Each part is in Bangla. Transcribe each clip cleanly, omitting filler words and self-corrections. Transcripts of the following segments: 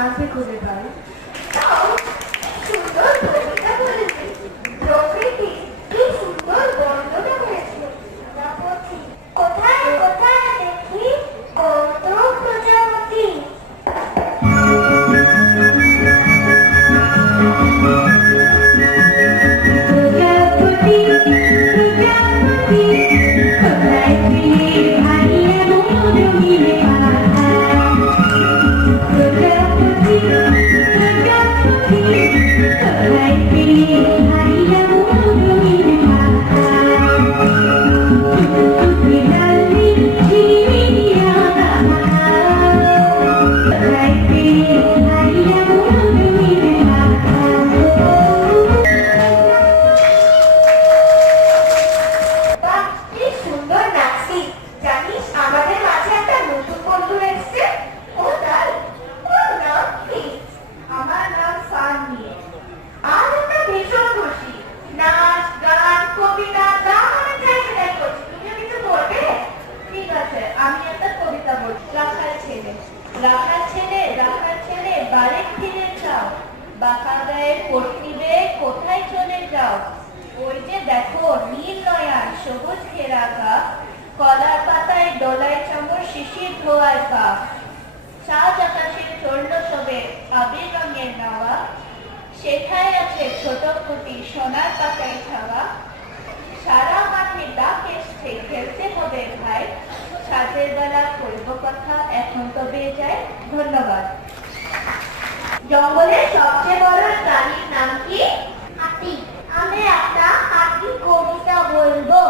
শান্তি খুঁজে পাই। তাও সুন্দর কবিতা বলেছে, প্রকৃতি কি সুন্দর বর্ণনা করেছে। কোথায় কোথায় দেখি কত প্রজাপতি। কোথায় চলে যাও? ওই যে দেখো নীল নয়ন সবুজ ঘেরা গা, কলার পাতায় ডোলায় চামর শিশির ধোয়ায় পা, সাজ আকাশে চলল সবে আবির রঙের নাওয়া, সেথায় আছে ছোট কুটি সোনার পাতায় ছাওয়া, সারা মাঠে ডাক এসছে খেলতে হবে ভাই, সাজের বেলা করব কথা এখন তবে যায়। ধন্যবাদ। জঙ্গলের সবচেয়ে বড় প্রাণীর নাম কি? হাতি। আমি একটা হাতি কবিতা বলবো।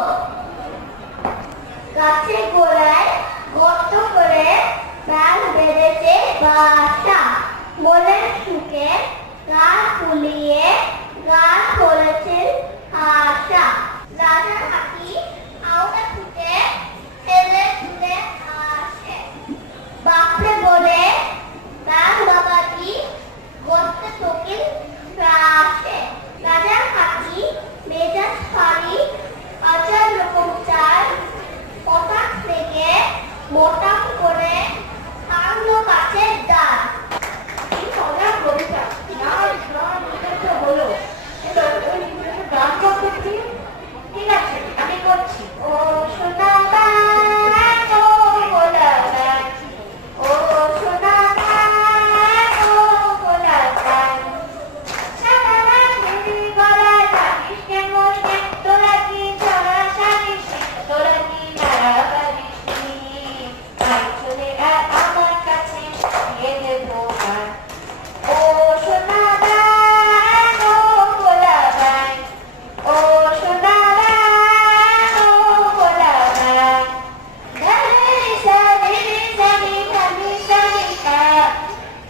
গাছের গোড়ায় গর্ত করে প্রাণ বেঁধেছে বাসা, মনের সুখে গান ফুলিয়ে গান করেছেন আশা। রাজার হাতি আওড়া ছুটে ঠেলে ছুটে আসে, বাপরে বলে গান বাবাজি করতে তোকেন আসে। রাজার হাতি মেজাজ ফাড়ি আচার রকম চাল, হঠাৎ থেকে মোটাম করে ভাঙলো গাছের ডাল। এই মজার কবিতা গান গান এটা হলো, এটা ওই গান করতে। ঠিক আছে আমি করছি। ও সোনা গান ও গোলা গান, ও সোনা গান ও গোলা গান, সারা রাত মেরি গলায় থাকিস কেমন, তোরা কি ছড়া সারিস, তোরা কি নাড়া পারিস নি, আয় চলে আয় আমার কাছে শিখিয়ে দেবো গান। ও সোনা গান ও গোলা গান, ও সোনা গান ও গোলা গান, গানে সারে সারে গানে সারে কা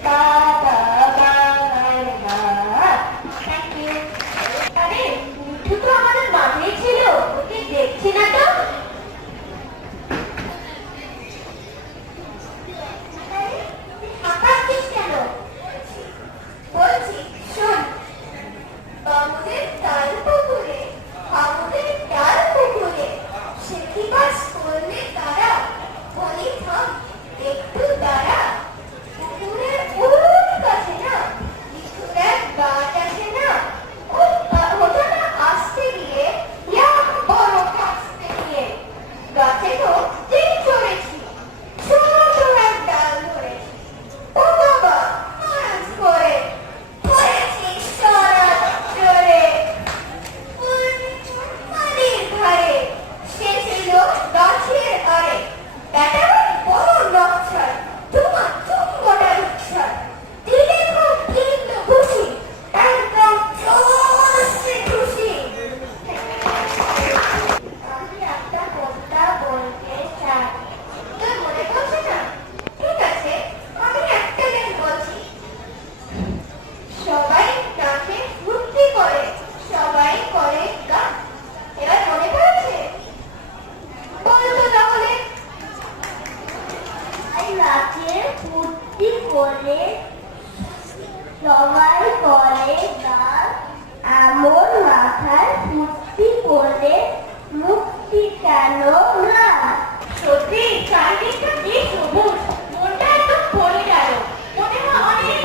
বা বা গান মা। Thank you. আরে মিঠু তো আমাদের মাঝেই ছিল, ওকে দেখছি না তো। আরে হাঁপাচ্ছিস কেন? বলছি শোন, বামুনের তাল পুকুরে হামুদের ডাল পুকুরে শেখি বাস করলে তারা, বলি থাম একটু দাঁড়া, পুকুরের ওই কাছে না মিঠুর এক গাছ আছে না, ওটা না আসতে গিয়ে বড় কাছতে গিয়ে গাছে তো ঠিক চড়েছি, ছোট এক ডাল ধরেছি, ও বাবা মাছ করে পড়েছি সারা জোরে, পানির ধারে সে ছিল গাছের আড়ে, ব্যাটা বড় নকশার তোমার চুম্বটার উচ্ছার, দিলে খুব কিন্তু খুশি, একদম জোরসে খুশি। আমি একটা কবিতা বলতে চাই, তোর মনে পড়ছে না? ঠিক আছে আমি একটা লাইন বলছি। সবাই নাচে ফুর্তি করে, সবাই করে গান, এবার মনে পড়েছে? বলতো তাহলে। নাচে ফুর্তি করে সবাই করে গান, এমন মাথায় ফুর্তি করে মুক্তি কেন না? সত্যি চারিদিকটা কি সবুজ, মনটা একদম ভরে গেল, মনে হয় অনেক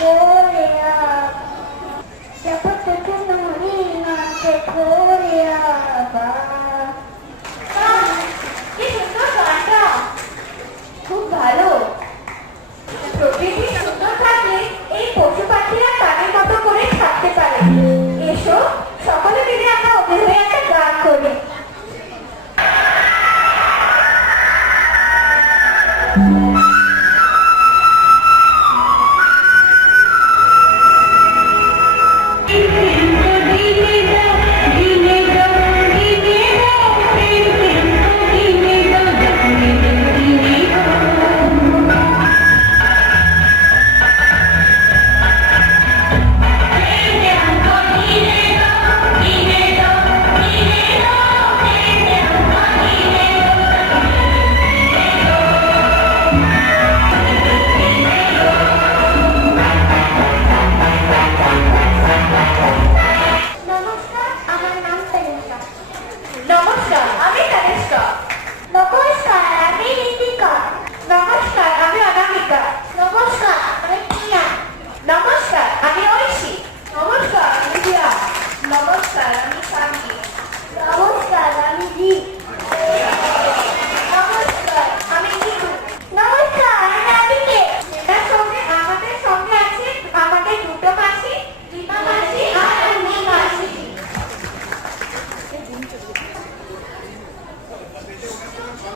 কি সুন্দর গানটা, খুব ভালো। প্রকৃতি সুন্দর থাকলে এই পশু পাখিরা তাদের মতো করে থাকতে পারে। এসো সকলে মিলে আমরা ওদের হয়ে একটা গান করি।